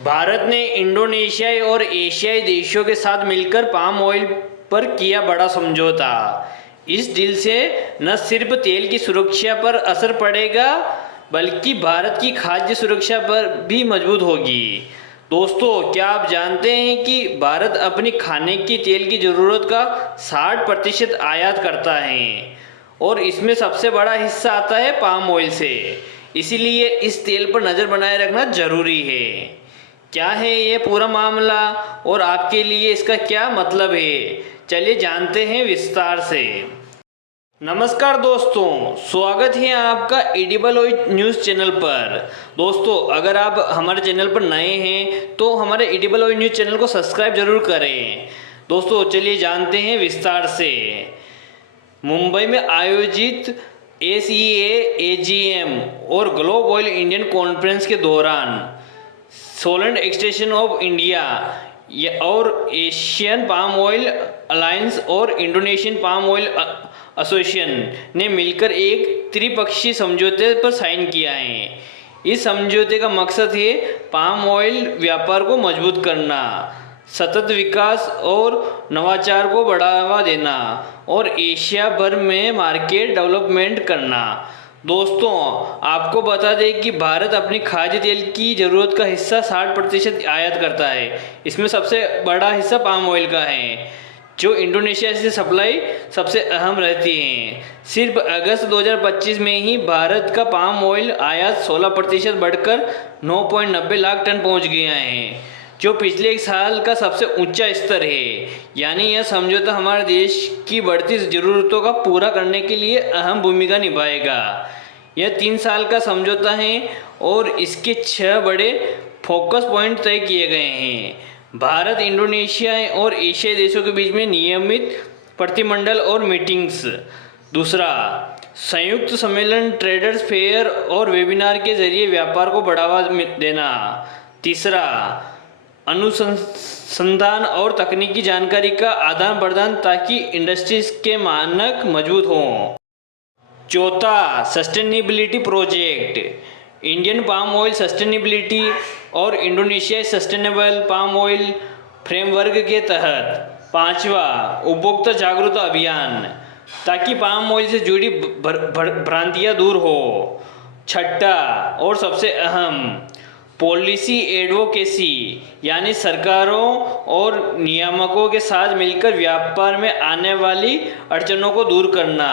भारत ने इंडोनेशियाई और एशियाई देशों के साथ मिलकर पाम ऑयल पर किया बड़ा समझौता। इस डील से न सिर्फ तेल की सुरक्षा पर असर पड़ेगा बल्कि भारत की खाद्य सुरक्षा पर भी मजबूत होगी। दोस्तों, क्या आप जानते हैं कि भारत अपनी खाने की तेल की ज़रूरत का 60% आयात करता है और इसमें सबसे बड़ा हिस्सा आता है पाम ऑयल से। इसीलिए इस तेल पर नज़र बनाए रखना ज़रूरी है। क्या है ये पूरा मामला और आपके लिए इसका क्या मतलब है, चलिए जानते हैं विस्तार से। नमस्कार दोस्तों, स्वागत है आपका एडिबल ऑयल न्यूज़ चैनल पर। दोस्तों, अगर आप हमारे चैनल पर नए हैं तो हमारे एडिबल ऑयल न्यूज़ चैनल को सब्सक्राइब जरूर करें। दोस्तों, चलिए जानते हैं विस्तार से। मुंबई में आयोजित SEA AGM और ग्लोब ऑयल इंडियन कॉन्फ्रेंस के दौरान सोलैंड एक्सटेंशन ऑफ इंडिया और एशियन पाम ऑयल अलायंस और इंडोनेशियन पाम ऑयल एसोसिएशन ने मिलकर एक त्रिपक्षीय समझौते पर साइन किया है। इस समझौते का मकसद है पाम ऑयल व्यापार को मजबूत करना, सतत विकास और नवाचार को बढ़ावा देना और एशिया भर में मार्केट डेवलपमेंट करना। दोस्तों, आपको बता दें कि भारत अपनी खाद्य तेल की ज़रूरत का हिस्सा 60% आयात करता है। इसमें सबसे बड़ा हिस्सा पाम ऑयल का है, जो इंडोनेशिया से सप्लाई सबसे अहम रहती है। सिर्फ अगस्त 2025 में ही भारत का पाम ऑयल आयात 16% बढ़कर 9.90 लाख टन पहुंच गया है, जो पिछले एक साल का सबसे ऊंचा स्तर है। यानी यह समझौता हमारे देश की बढ़ती ज़रूरतों का पूरा करने के लिए अहम भूमिका निभाएगा। यह 3 साल का समझौता है और इसके 6 बड़े फोकस पॉइंट तय किए गए हैं। भारत, इंडोनेशिया और एशियाई देशों के बीच में नियमित प्रतिमंडल और मीटिंग्स। दूसरा, संयुक्त सम्मेलन, ट्रेडर्स फेयर और वेबिनार के जरिए व्यापार को बढ़ावा देना। तीसरा, अनुसंधान और तकनीकी जानकारी का आदान प्रदान ताकि इंडस्ट्रीज के मानक मजबूत हों। चौथा, sustainability project, Indian palm oil sustainability और Indonesia sustainable palm oil framework के तहत। पांचवा, उपभोक्ता जागरूकता अभियान, ताकि पाम ऑयल से जुड़ी भ्रांतियाँ दूर हो। छठा और सबसे अहम, पॉलिसी एडवोकेसी, यानी सरकारों और नियामकों के साथ मिलकर व्यापार में आने वाली अड़चनों को दूर करना।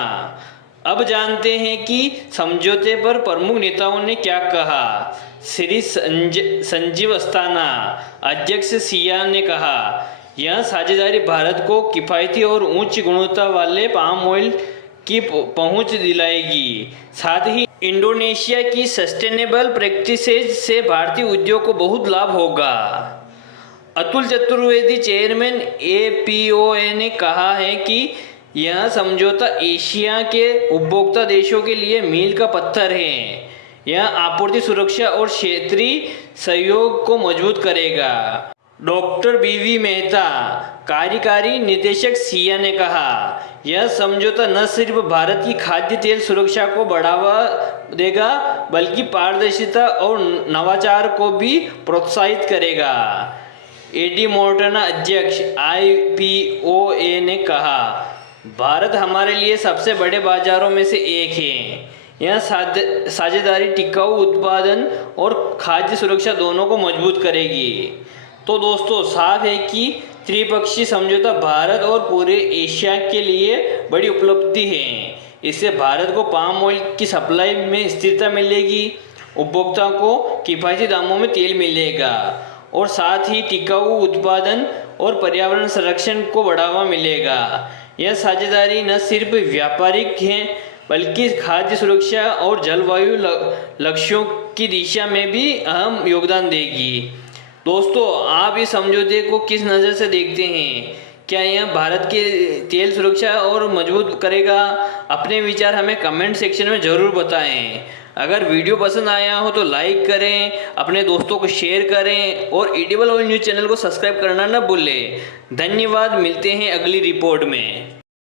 अब जानते हैं कि समझौते पर प्रमुख नेताओं ने क्या कहा। श्री संजीव अस्थाना, अध्यक्ष सिया ने कहा, यह साझेदारी भारत को किफ़ायती और उच्च गुणवत्ता वाले पाम ऑयल की पहुंच दिलाएगी। साथ ही इंडोनेशिया की सस्टेनेबल प्रैक्टिसेज से भारतीय उद्योग को बहुत लाभ होगा। अतुल चतुर्वेदी, चेयरमैन APOA, ने कहा है कि यह समझौता एशिया के उपभोक्ता देशों के लिए मील का पत्थर है। यह आपूर्ति सुरक्षा और क्षेत्रीय सहयोग को मजबूत करेगा। डॉक्टर BV मेहता, कार्यकारी निदेशक सिया, ने कहा, यह समझौता न सिर्फ भारत की खाद्य तेल सुरक्षा को बढ़ावा देगा बल्कि पारदर्शिता और नवाचार को भी प्रोत्साहित करेगा। AD मोर्टना, अध्यक्ष IPOA, ने कहा, भारत हमारे लिए सबसे बड़े बाजारों में से एक है। यह साझेदारी टिकाऊ उत्पादन और खाद्य सुरक्षा दोनों को मजबूत करेगी। तो दोस्तों, साफ है कि त्रिपक्षीय समझौता भारत और पूरे एशिया के लिए बड़ी उपलब्धि है। इससे भारत को पाम ऑयल की सप्लाई में स्थिरता मिलेगी, उपभोक्ताओं को किफ़ायती दामों में तेल मिलेगा और साथ ही टिकाऊ उत्पादन और पर्यावरण संरक्षण को बढ़ावा मिलेगा। यह साझेदारी न सिर्फ व्यापारिक है बल्कि खाद्य सुरक्षा और जलवायु लक्ष्यों की दिशा में भी अहम योगदान देगी। दोस्तों, आप इस समझौते को किस नज़र से देखते हैं? क्या यह भारत के तेल सुरक्षा और मजबूत करेगा? अपने विचार हमें कमेंट सेक्शन में ज़रूर बताएं। अगर वीडियो पसंद आया हो तो लाइक करें, अपने दोस्तों को शेयर करें और एडिबल ऑयल न्यूज़ चैनल को सब्सक्राइब करना न भूलें। धन्यवाद, मिलते हैं अगली रिपोर्ट में।